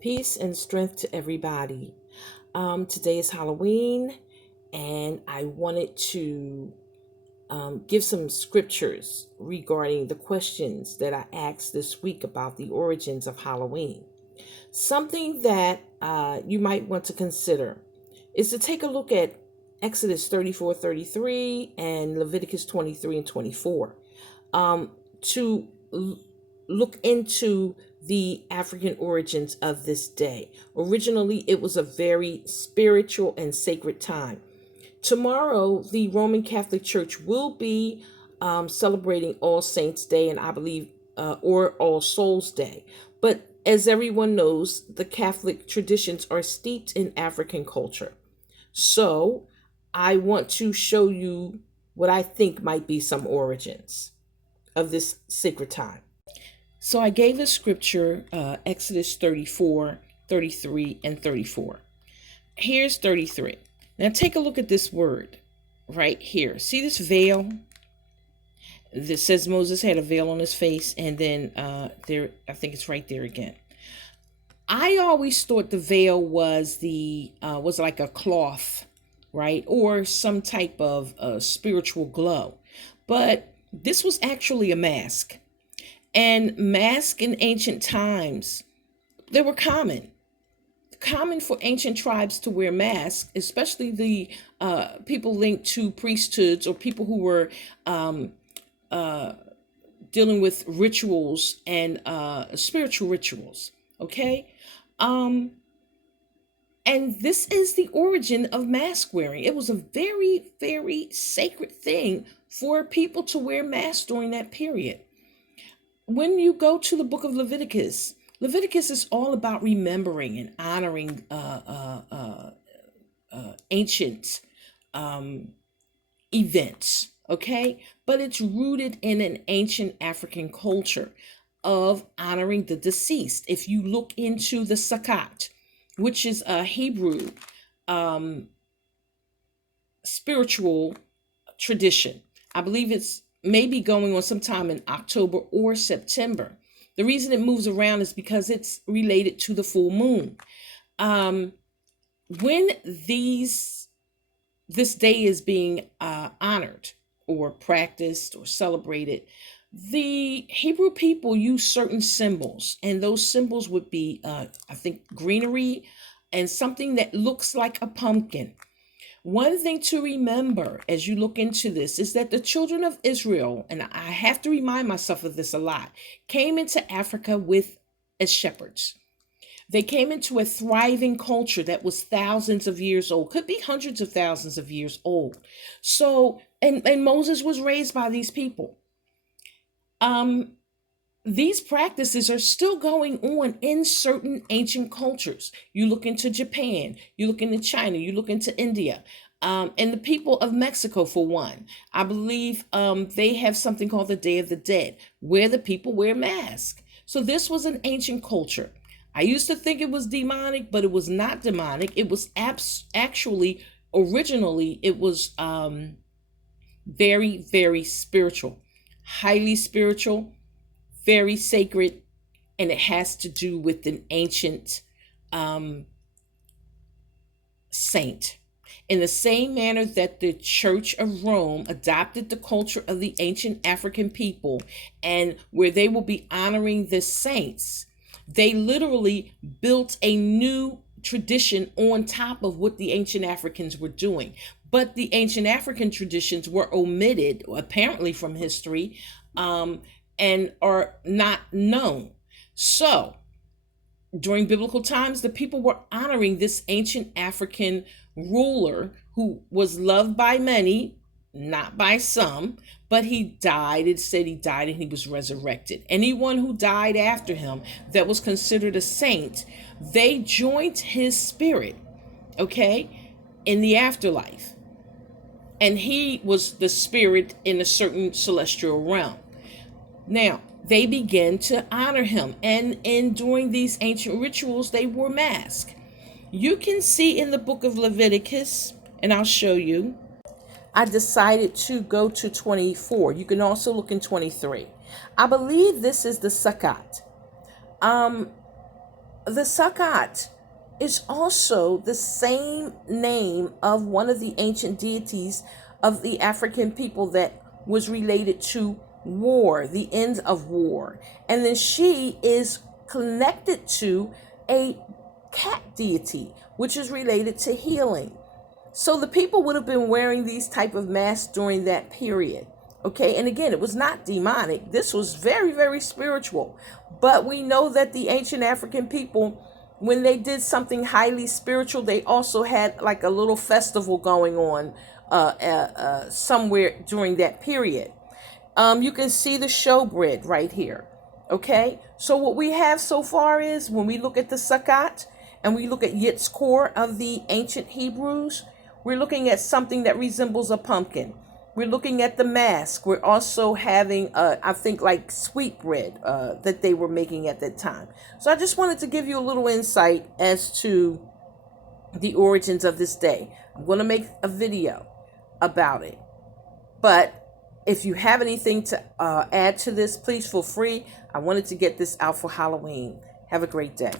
Peace and strength to everybody. Today is Halloween, and I wanted to give some scriptures regarding the questions that I asked this week about the origins of Halloween. Something that you might want to consider is to take a look at Exodus 34:33 and Leviticus 23 and 24 to look into the African origins of this day. Originally, it was a very spiritual and sacred time. Tomorrow, the Roman Catholic Church will be celebrating All Saints' Day and I believe, or All Souls' Day. But as everyone knows, the Catholic traditions are steeped in African culture. So I want to show you what I think might be some origins of this sacred time. So I gave a scripture, Exodus 34, 33, and 34. Here's 33. Now take a look at this word right here. See this veil? This says Moses had a veil on his face, and then there, I think it's right there again. I always thought the veil was was like a cloth, right, or some type of spiritual glow, but this was actually a mask. And masks in ancient times, they were common for ancient tribes to wear masks, especially the people linked to priesthoods or people who were uh, dealing with rituals and spiritual rituals. Okay. Um, and this is the origin of mask wearing. It was a very, very sacred thing for people to wear masks during that period. When you go to the book of Leviticus, Leviticus is all about remembering and honoring ancient um, events, okay? But it's rooted in an ancient African culture of honoring the deceased. If you look into the Sakat, which is a Hebrew um, spiritual tradition, I believe it's maybe going on sometime in October or September. The reason it moves around is because it's related to the full moon. Um, when this day is being honored or practiced or celebrated, the Hebrew people use certain symbols, and those symbols would be, I think, greenery and something that looks like a pumpkin. One thing to remember as you look into this is that the children of Israel, and I have to remind myself of this a lot, came into Africa with as shepherds. They came into a thriving culture that was thousands of years old, could be hundreds of thousands of years old. So, and Moses was raised by these people. Um, these practices are still going on in certain ancient cultures. You look into Japan, you look into China, you look into India, and the people of Mexico, for one. I believe they have something called the Day of the Dead, where the people wear masks. So this was an ancient culture. I used to think it was demonic, but it was not demonic. It was actually, originally, it was very, very spiritual, highly spiritual, very sacred, and it has to do with an ancient um, saint. In the same manner that the Church of Rome adopted the culture of the ancient African people, and where they will be honoring the saints, they literally built a new tradition on top of what the ancient Africans were doing. But the ancient African traditions were omitted, apparently, from history, um, and are not known. So, during biblical times, the people were honoring this ancient African ruler who was loved by many, not by some, but he died. It said he died and he was resurrected. Anyone who died after him that was considered a saint, they joined his spirit, okay, in the afterlife. And he was the spirit in a certain celestial realm. Now, they began to honor him, and in doing these ancient rituals, they wore masks. You can see in the book of Leviticus, and I'll show you. I decided to go to 24. You can also look in 23. I believe this is the Sakat. Um, the Sakat is also the same name of one of the ancient deities of the African people that was related to war, the end of war. And then she is connected to a cat deity, which is related to healing. So the people would have been wearing these type of masks during that period. Okay, and again, it was not demonic. This was very, very spiritual. But we know that the ancient African people, when they did something highly spiritual, they also had like a little festival going on somewhere during that period. You can see the showbread right here. Okay, so what we have so far is when we look at the Sakat and we look at Yitzhak of the ancient Hebrews, we're looking at something that resembles a pumpkin. We're looking at the mask. We're also having, I think, like sweetbread that they were making at that time. So I just wanted to give you a little insight as to the origins of this day. I'm going to make a video about it. But if you have anything to add to this, please feel free. I wanted to get this out for Halloween. Have a great day.